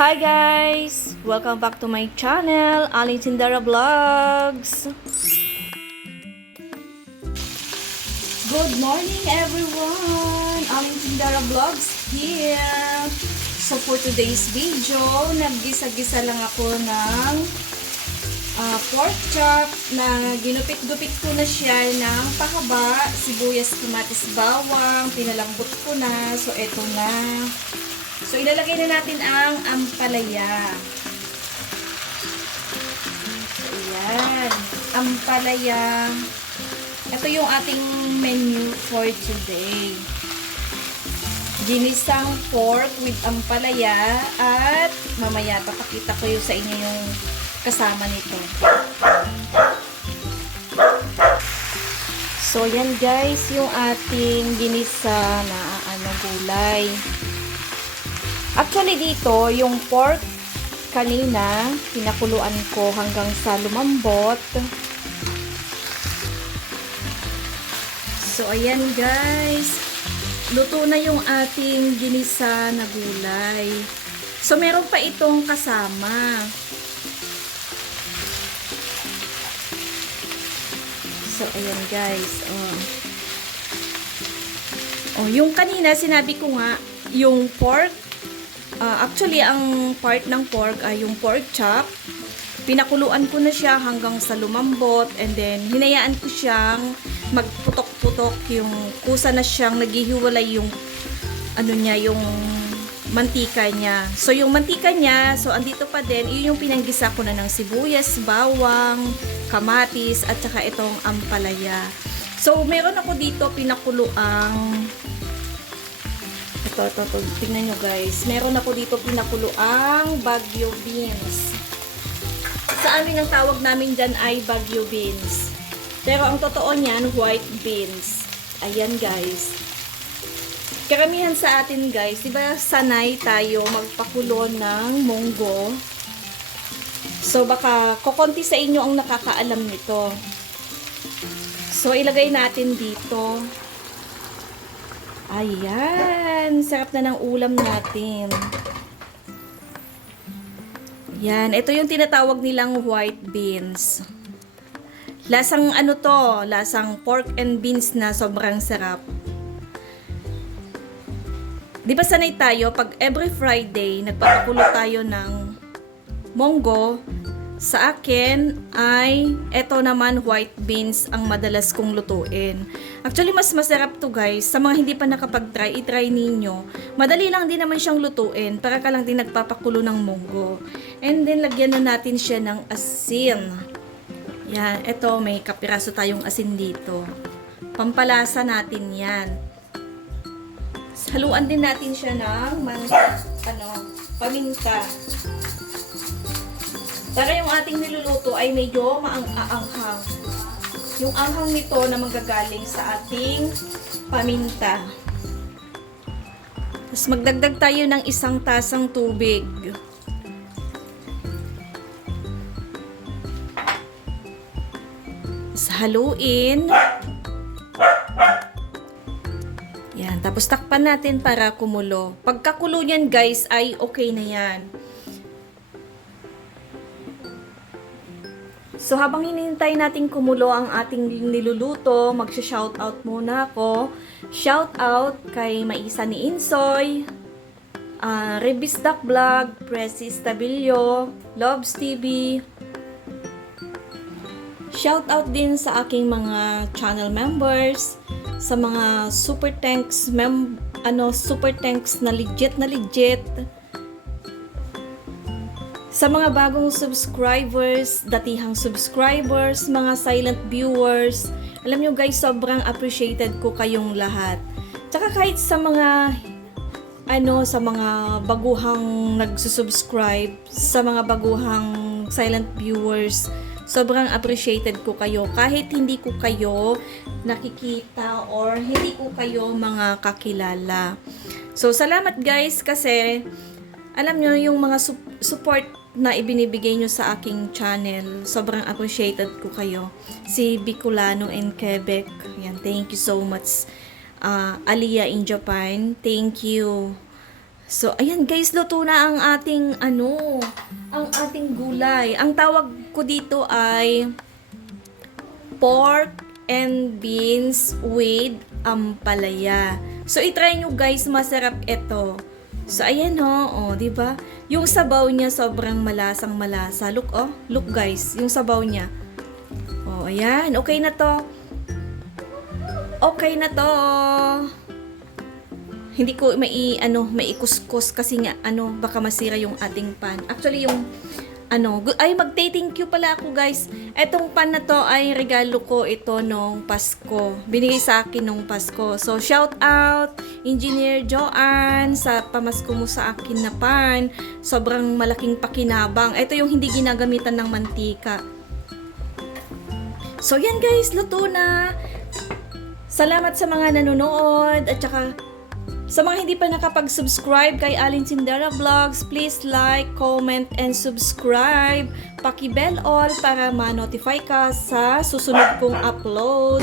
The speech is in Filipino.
Hi guys! Welcome back to my channel, Aling Tindara Vlogs! Good morning everyone! Aling Tindara Vlogs here! So for today's video, naggisa-gisa lang ako ng pork chop na ginupit-gupit ko na siya ng pahaba, sibuyas, kamatis, bawang, pinalambot ko na. So eto na. So, ilalagay na natin ang ampalaya. So, ayan. Ampalaya. Ito yung ating menu for today. Ginisang pork with ampalaya. At mamaya, papakita ko yung sa inyo yung kasama nito. So, yan guys, yung ating ginisa na gulay. Actually dito, yung pork kanina, pinakuluan ko hanggang sa lumambot. So, ayan guys. Luto na yung ating ginisa na gulay. So, meron pa itong kasama. So, ayan guys. Yung kanina, sinabi ko nga, yung pork, actually, ang part ng pork ay yung pork chop. Pinakuluan ko na siya hanggang sa lumambot and then hinayaan ko siyang magputok-putok, yung kusa na siyang naghihiwalay yung yung mantika niya. So yung mantika niya, so andito pa din, yun yung pinanggisa ko na ng sibuyas, bawang, kamatis at saka itong ampalaya. So meron ako dito pinakuluang ito, tingnan nyo guys. Meron ako dito pinakuluang Baguio beans. Sa amin, ang tawag namin dyan ay Baguio beans. Pero ang totoo niyan, white beans. Ayan guys. Karamihan sa atin guys, diba sanay tayo magpakulo ng munggo. So baka kukonti sa inyo ang nakakaalam nito. So ilagay natin dito. Ayan, sarap na ng ulam natin. Yan, ito yung tinatawag nilang white beans. Lasang lasang pork and beans na sobrang sarap. Di ba sanay tayo, pag every Friday, nagpapakulo tayo ng munggo, sa akin ay eto naman white beans ang madalas kong lutuin. Actually, mas masarap to guys. Sa mga hindi pa nakapag-try, i-try ninyo. Madali lang din naman siyang lutuin. Para ka lang din nagpapakulo ng munggo. And then, lagyan na natin siya ng asin. Yan. Eto, may kapiraso tayong asin dito. Pampalasa natin yan. Haluan din natin siya ng paminta. Para yung ating niluluto ay medyo maanghang. Yung anghang nito na manggagaling sa ating paminta. Tapos magdagdag tayo ng 1 tasang tubig. Tapos haluin. Yan. Tapos takpan natin para kumulo. Pagkakulo niyan guys ay okay na yan. So, habang hinihintay natin kumulo ang ating niluluto, magsha-shoutout muna ako. Shoutout kay Maisa ni Insoy, Rebis Duck Vlog, Presi Stabilio, Loves TV. Shoutout din sa aking mga channel members, sa mga super thanks na legit. Sa mga bagong subscribers, datihang subscribers, mga silent viewers, alam nyo guys, sobrang appreciated ko kayong lahat. Tsaka kahit sa mga baguhang nagsusubscribe, sa mga baguhang silent viewers, sobrang appreciated ko kayo. Kahit hindi ko kayo nakikita or hindi ko kayo mga kakilala. So, salamat guys kasi alam nyo yung mga support na ibinibigay nyo sa aking channel. Sobrang appreciated ko kayo. Si Bicolano in Quebec. Yan, thank you so much. Aliyah in Japan, thank you. So, ayan guys, luto na ang ating ang ating gulay. Ang tawag ko dito ay pork and beans with ampalaya. So, itry nyo guys, masarap ito. So, ayan oh, di ba? Yung sabaw niya sobrang malasang malasa. Look guys, yung sabaw niya. Oh, ayan, okay na to. Okay na to. Hindi ko maikuskus kasi nga baka masira yung ating pan. Actually yung mag-thank you pala ako guys. Etong pan na to ay regalo ko ito nung Pasko. Binigay sa akin nung Pasko. So shout out Engineer Joanne sa pamasko mo sa akin na pan. Sobrang malaking pakinabang. Ito yung hindi ginagamitan ng mantika. So yan guys, luto na. Salamat sa mga nanonood at saka sa mga hindi pa nakapag-subscribe kay Aling Sindera Vlogs, please like, comment, and subscribe. Paki-bell all para ma-notify ka sa susunod kong upload.